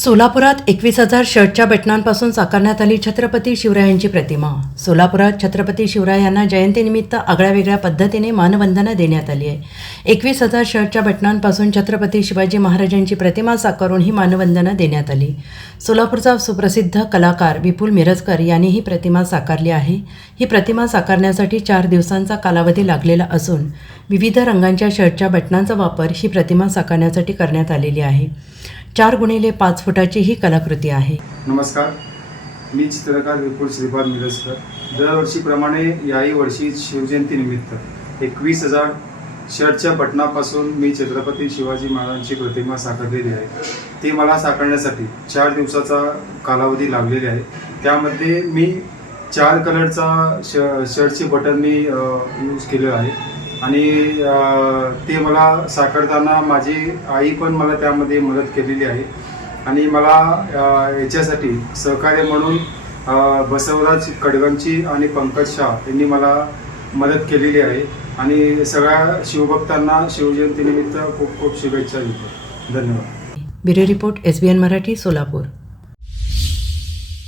सोलापुरात एकवीस हजार शर्टच्या बटनांपासून साकारण्यात आली छत्रपती शिवरायांची प्रतिमा. सोलापुरात छत्रपती शिवराय यांना जयंतीनिमित्त आगळ्यावेगळ्या पद्धतीने मानवंदना देण्यात आली आहे. एकवीस हजार शर्टच्या बटनांपासून छत्रपती शिवाजी महाराजांची प्रतिमा साकारून ही मानवंदना देण्यात आली. सोलापूरचा सुप्रसिद्ध कलाकार विपुल मिरजकर यांनी ही प्रतिमा साकारली आहे. ही प्रतिमा साकारण्यासाठी चार दिवसांचा कालावधी लागलेला असून विविध रंगांच्या शर्टच्या बटनांचा वापर ही प्रतिमा साकारण्यासाठी करण्यात आलेली आहे. चार गुणिले पाच फुटाची ही कलाकृती आहे. नमस्कार. मी चित्रकार विपुल श्रीपाद मिरजकर दरवर्षीप्रमाणे याही वर्षी शिवजयंतीनिमित्त एकवीस हजार शर्टच्या बटनापासून मी छत्रपती शिवाजी महाराजांची प्रतिमा साकारलेली आहे. ती मला साकारण्यासाठी चार दिवसाचा कालावधी लागलेली आहे. त्यामध्ये मी चार कलरचा श शर्टचे बटन मी यूज केलेलं आहे. आणि ते मला साकारताना माझी आई पण मला त्यामध्ये मदत केलेली आहे. आणि मला याच्यासाठी सहकार्य म्हणून बसवराज कडगांची आणि पंकज शाह यांनी मला मदत केलेली आहे. आणि सगळ्या शिवभक्तांना शिवजयंतीनिमित्त खूप खूप शुभेच्छा देतो. धन्यवाद. Bureau report S B N Marathi Solapur.